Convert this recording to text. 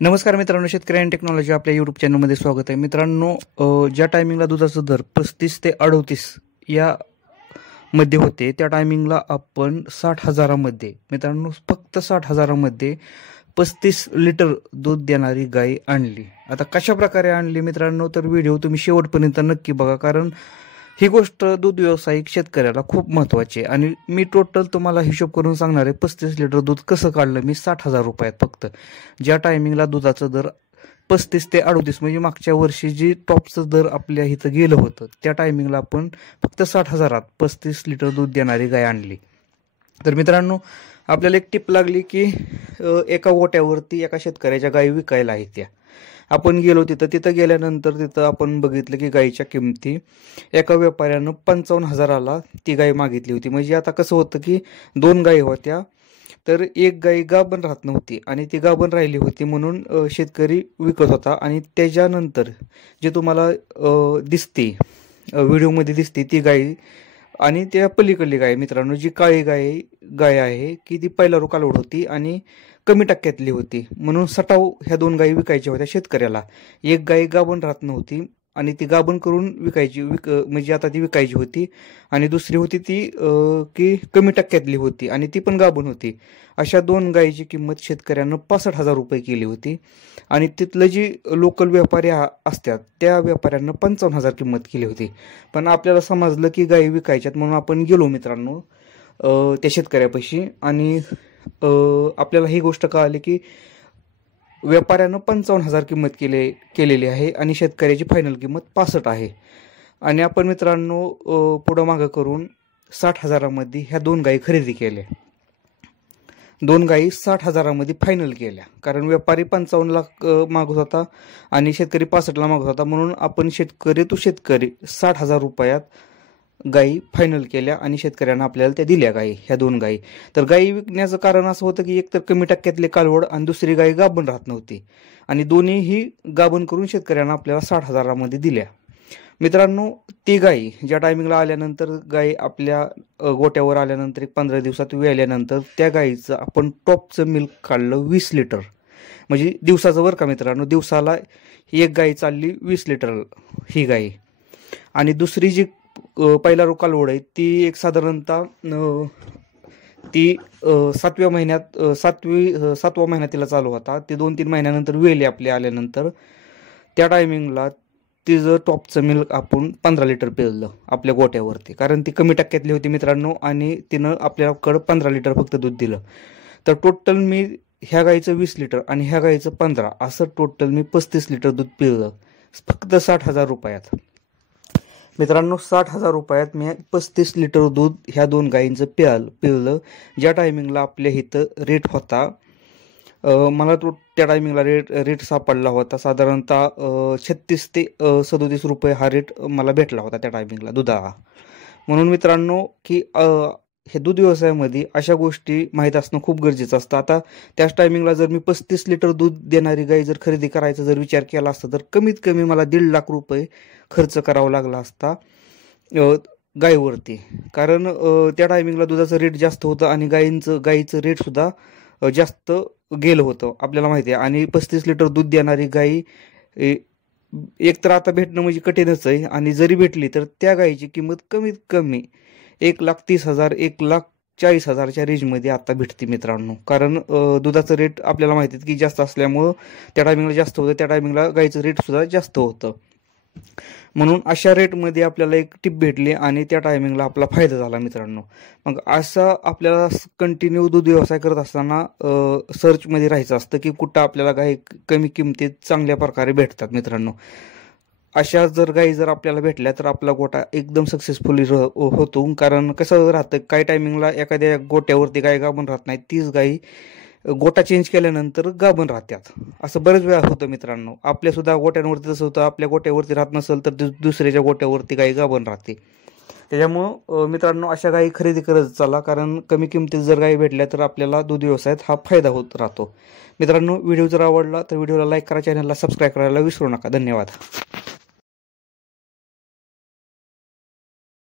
नमस्कार मित्रांनो, शेतकरी आणि टेक्नॉलॉजी आपल्या यूट्यूब चॅनलमध्ये स्वागत आहे. मित्रांनो, ज्या टायमिंगला दुधाचा दर 35 ते 38 या मध्ये होते त्या टायमिंगला आपण 60,000मध्ये मित्रांनो, फक्त 60,000मध्ये 35 लिटर दूध देणारी गाय आणली. आता कशा प्रकारे आणली मित्रांनो, तर व्हिडिओ तुम्ही शेवटपर्यंत नक्की बघा, कारण ही गोष्ट दूध व्यावसायिक शेतकऱ्याला खूप महत्त्वाची आहे. आणि मी टोटल तुम्हाला हिशोब करून सांगणार आहे 35 लिटर दूध कसं काढलं मी 60,000 रुपयात. फक्त ज्या टायमिंगला दुधाचा दर 35 ते 38 म्हणजे मागच्या वर्षी जी टॉपचं दर आपल्या इथं गेलं होतं त्या टायमिंगला आपण फक्त 60,000त 35 लिटर दूध देणारी गाय आणली. तर मित्रांनो, आपल्याला एक टिप लागली की एका गोट्यावरती एका शेतकऱ्याच्या गायी विकायला आहेत. त्या आपण गेलो तिथं गेल्यानंतर तिथं आपण बघितलं की गायीच्या किमती एका व्यापाऱ्यानं 55,000ला ती गाय मागितली होती. म्हणजे आता कसं होतं की 2 गायी होत्या, तर एक गाय गाभण राहत नव्हती आणि ती गाभण राहिली होती म्हणून शेतकरी विकत होता. आणि त्याच्यानंतर जे तुम्हाला दिसते व्हिडिओमध्ये दिसते ती गाय आणि त्या पलीकडली गाय मित्रांनो, जी काळी गाय आहे की ती पहिला कालवड होती आणि कमी टक्क्यातली होती, म्हणून सटाव ह्या 2 गायी विकायच्या होत्या शेतकऱ्याला. एक गाय गाभण राहत नव्हती आणि ती गाभण करून म्हणजे आता ती विकायची होती, आणि दुसरी होती ती की कमी टक्क्यातली होती आणि ती पण गाभण होती. अशा 2 गायीची किंमत शेतकऱ्यानं 65,000 रुपये केली होती. आणि तिथलं जी लोकल व्यापारी असतात त्या व्यापाऱ्यांना 55,000 किंमत केली होती. पण आपल्याला समजलं की गायी विकायच्यात म्हणून आपण गेलो मित्रांनो त्या शेतकऱ्यापाशी, आणि आपल्याला ही गोष्ट कळाली की व्यापाऱ्यानं 55,000 किंमत केलेली आहे आणि शेतकऱ्याची फायनल किंमत 65 आहे. आणि आपण मित्रांनो पुढं मागं करून 60,000मध्ये ह्या 2 गायी खरेदी केल्या. 2 गायी 60,000मध्ये फायनल केल्या, कारण व्यापारी 55 मागत होता आणि शेतकरी 65 मागत होता, म्हणून आपण शेतकरी 60,000 रुपयात गायी फायनल केल्या आणि शेतकऱ्यांना आपल्याला त्या दिल्या गायी, ह्या 2 गायी. तर गायी विकण्याचं कारण असं होतं की एक तर कमी टक्क्यातले कालवड आणि दुसरी गाय गाभण राहत नव्हती, आणि दोन्हीही गाभण करून शेतकऱ्यांना आपल्याला 60,000मध्ये दिल्या. मित्रांनो, ती गायी ज्या टायमिंगला आल्यानंतर गाय आपल्या गोट्यावर आल्यानंतर एक 15 दिवसात वेल्यानंतर त्या गायीचं आपण टॉपचं मिल्क काढलं 20 लिटर. म्हणजे दिवसाचं बरं का मित्रांनो, दिवसाला एक गाय चालली 20 लिटर ही गाय. आणि दुसरी जी पहिला कालवड आहे ती एक साधारणतः ती 7व्या महिन्यात तिला चालू होता. ती 2-3 महिन्यानंतर वेली आपली आल्यानंतर त्या टायमिंगला तिचं टॉपचं मिल्क आपण 15 लिटर पिळलं आपल्या गोट्यावरती, कारण ती कमी टक्क्यातली होती मित्रांनो, आणि तिनं आपल्याकडं 15 लिटर फक्त दूध दिलं. तर टोटल मी ह्या गाईचं 20 लिटर आणि ह्या गाईचं 15 असं टोटल मी 35 लिटर दूध पिळलं फक्त 60,000 रुपयात. मित्रांनो, 60,000 रुपयात मी 35 लिटर दूध ह्या 2 गायींचं पिळलं. ज्या टायमिंगला आपल्या इथं रेट होता, मला तो त्या टायमिंगला रेट सापडला होता साधारणतः 36 ते 37 रुपये हा रेट मला भेटला होता त्या टायमिंगला दुधाला. म्हणून मित्रांनो की हे दूध व्यवसायामध्ये अशा गोष्टी माहीत असणं खूप गरजेचं असतं. आता त्याच टायमिंगला जर मी 35 लिटर दूध देणारी गाय जर खरेदी करायचा जर विचार केला असता तर कमीत कमी मला 1.5 लाख रुपये खर्च करावा लागला असता गायीवरती, कारण त्या टायमिंगला दुधाचं रेट जास्त होतं आणि गायीचं रेटसुद्धा जास्त गेलं होतं आपल्याला माहिती आहे. आणि 35 लिटर दूध देणारी गाई एक तर आता भेटणं म्हणजे कठीणच आहे, आणि जरी भेटली तर त्या गायीची किंमत कमीत कमी 1,30,000 1,40,000च्या रेंजमध्ये आता भेटते मित्रांनो. कारण दुधाचं रेट आपल्याला माहिती आहे की जास्त असल्यामुळं त्या टायमिंगला जास्त होतं, त्या टायमिंगला गायीचं रेटसुद्धा जास्त होतं. म्हणून अशा रेटमध्ये आपल्याला एक टिप भेटली आणि त्या टायमिंगला आपला फायदा झाला मित्रांनो. मग असं आपल्याला कंटिन्यू दूध व्यवसाय करत असताना सर्चमध्ये राहायचं असतं की कुठं आपल्याला गाय कमी किमतीत चांगल्या प्रकारे भेटतात मित्रांनो. अशा जर गायी जर आपल्याला भेटल्या तर आपला गोटा एकदम सक्सेसफुली होतो. कारण कसं राहतं, काही टायमिंगला एखाद्या गोट्यावरती गाय गाभण राहत नाही, तीच गायी गोटा चेंज केल्यानंतर गाभण राहतात. असं बरेच वेळा होतं मित्रांनो. आपल्यासुद्धा गोट्यांवरती तसं होतं, आपल्या गोट्यावरती राहत नसेल तर दुसऱ्याच्या गोट्यावरती गाय गाभण राहते. त्याच्यामुळं मित्रांनो अशा गायी खरेदी करत चला, कारण कमी किमतीत जर गायी भेटल्या तर आपल्याला दूध व्यवसायात हा फायदा होत राहतो. मित्रांनो, व्हिडिओ जर आवडला तर व्हिडिओला लाईक करा, चॅनलला सबस्क्राईब करायला विसरू नका. धन्यवाद.